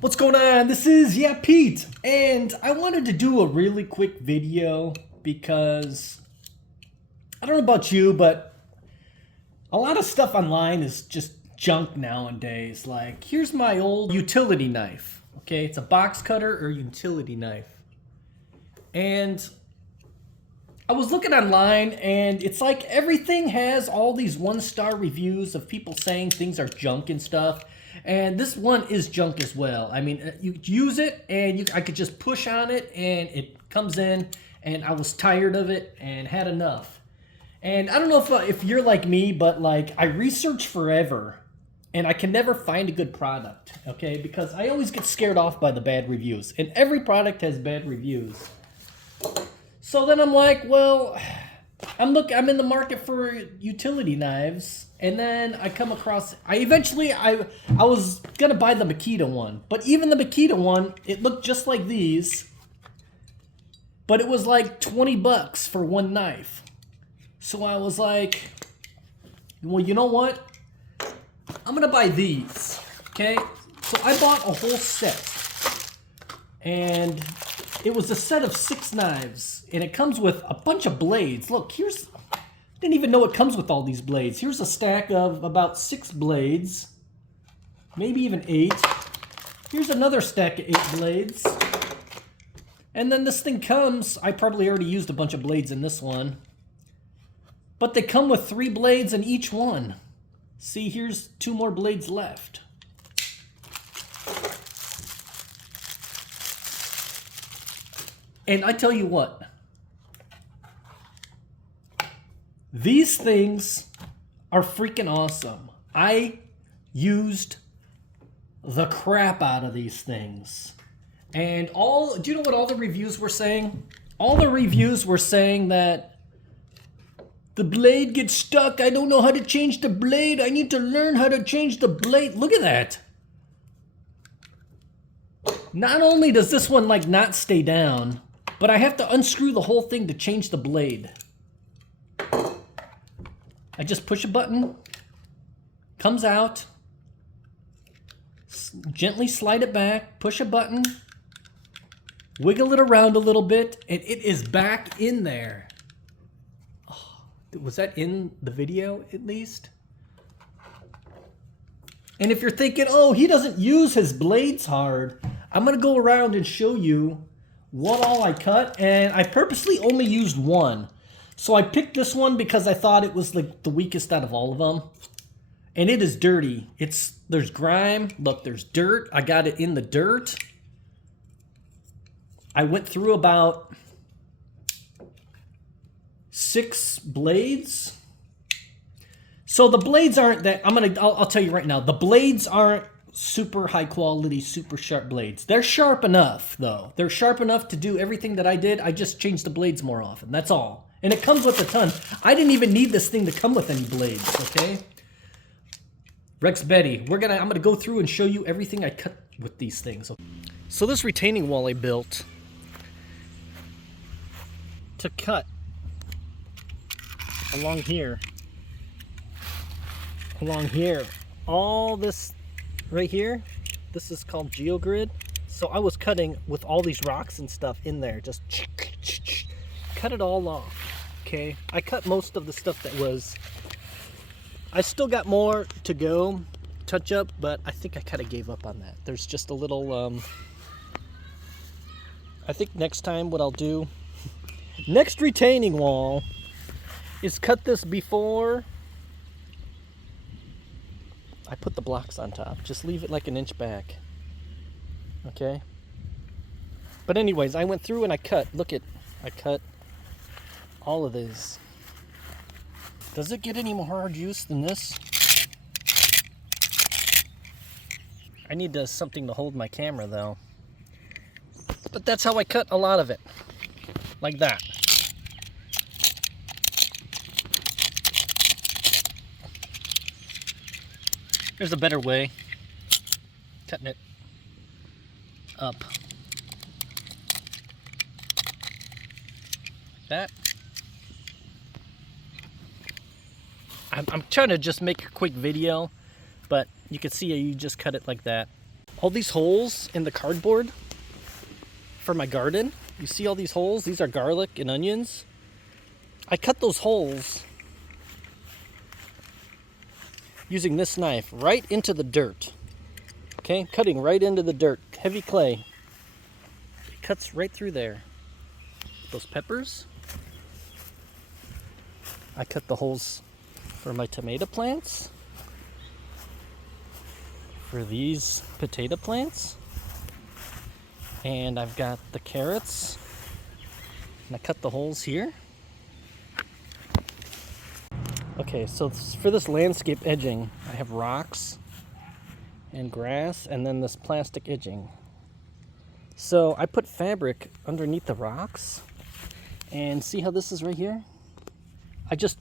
What's going on? This is YeahPete, and I wanted to do a really quick video because I don't know about you, but a lot of stuff online is just junk nowadays. Like, here's my old utility knife. Okay, it's a box cutter or utility knife. And I was looking online, and it's like everything has all these one-star reviews of people saying things are junk and stuff. And this one is junk as well. I mean, you use it, and I could just push on it, and it comes in, and I was tired of it and had enough. And I don't know if you're like me, but like I research forever, and I can never find a good product, okay? Because I always get scared off by the bad reviews, and every product has bad reviews. So then I'm like, well, I'm in the market for utility knives, and then I come across, I was gonna buy the Makita one, but even the Makita one, it looked just like these, but it was like 20 bucks for one knife. So I was like, well, you know what? I'm gonna buy these, okay? So I bought a whole set, and it was a set of 6 knives, and it comes with a bunch of blades. Look, didn't even know it comes with all these blades. Here's a stack of about 6 blades, maybe even 8. Here's another stack of 8 blades. And then this thing comes, I probably already used a bunch of blades in this one, but they come with 3 blades in each one. See, here's 2 more blades left. And I tell you what, these things are freaking awesome. I used the crap out of these things. And do you know what all the reviews were saying? All the reviews were saying that the blade gets stuck. I don't know how to change the blade. I need to learn how to change the blade. Look at that. Not only does this one like not stay down, but I have to unscrew the whole thing to change the blade. I just push a button, comes out, gently slide it back, push a button, wiggle it around a little bit, and it is back in there. Oh, was that in the video at least? And if you're thinking, oh, he doesn't use his blades hard, I'm gonna go around and show you what all I cut, and I purposely only used one. So I picked this one because I thought it was like the weakest out of all of them. And it is dirty. There's grime. Look, there's dirt. I got it in the dirt. I went through about 6 blades. So the blades aren't that, I'll tell you right now, the blades aren't super high quality, super sharp blades. They're sharp enough though. They're sharp enough to do everything that I did. I just changed the blades more often. That's all. And it comes with a ton. I didn't even need this thing to come with any blades, okay? Rexbeti. I'm gonna go through and show you everything I cut with these things. So this retaining wall I built to cut along here, all this right here, this is called GeoGrid. So I was cutting with all these rocks and stuff in there, just cut it all off, okay? I cut most of the stuff that was, I still got more to go, touch up, but I think I kind of gave up on that. There's just a little, I think next time what I'll do, next retaining wall is cut this before I put the blocks on top. Just leave it like an inch back. Okay? But anyways, I went through and I cut. I cut all of these. Does it get any more hard use than this? I need something to hold my camera though. But that's how I cut a lot of it. Like that. There's a better way. Cutting it up. Like that. I'm trying to just make a quick video, but you can see you just cut it like that. all these holes in the cardboard for my garden. You see all these holes? These are garlic and onions. I cut those holes using this knife right into the dirt. Okay, cutting right into the dirt, heavy clay. It cuts right through there. Those peppers. I cut the holes for my tomato plants. For these potato plants. And I've got the carrots. And I cut the holes here. Okay, so for this landscape edging, I have rocks and grass and then this plastic edging. So I put fabric underneath the rocks, and see how this is right here? I just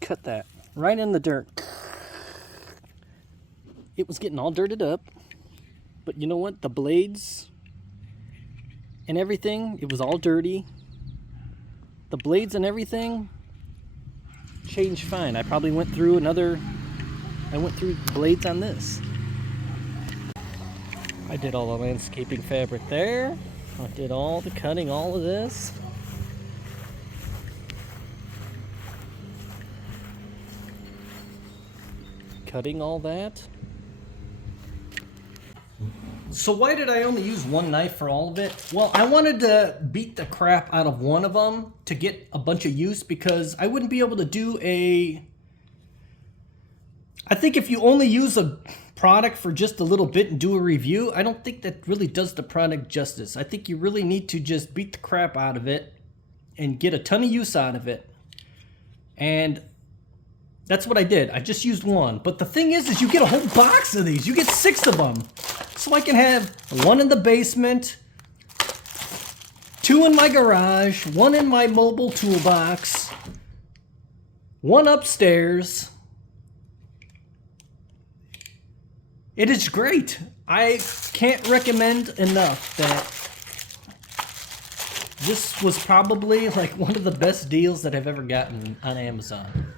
cut that right in the dirt. It was getting all dirted up, but you know what? The blades and everything, it was all dirty. The blades and everything changed fine. I probably went through blades on this. I did all the landscaping fabric there. I did all the cutting, all of this. Cutting all that. So why did I only use one knife for all of it? Well, I wanted to beat the crap out of one of them to get a bunch of use, because I wouldn't be able to do I think if you only use a product for just a little bit and do a review, I don't think that really does the product justice. I think you really need to just beat the crap out of it and get a ton of use out of it. And that's what I did. I just used one. But the thing is you get a whole box of these. You get 6 of them. So I can have one in the basement, 2 in my garage, 1 in my mobile toolbox, 1 upstairs. It is great. I can't recommend enough that this was probably like one of the best deals that I've ever gotten on Amazon.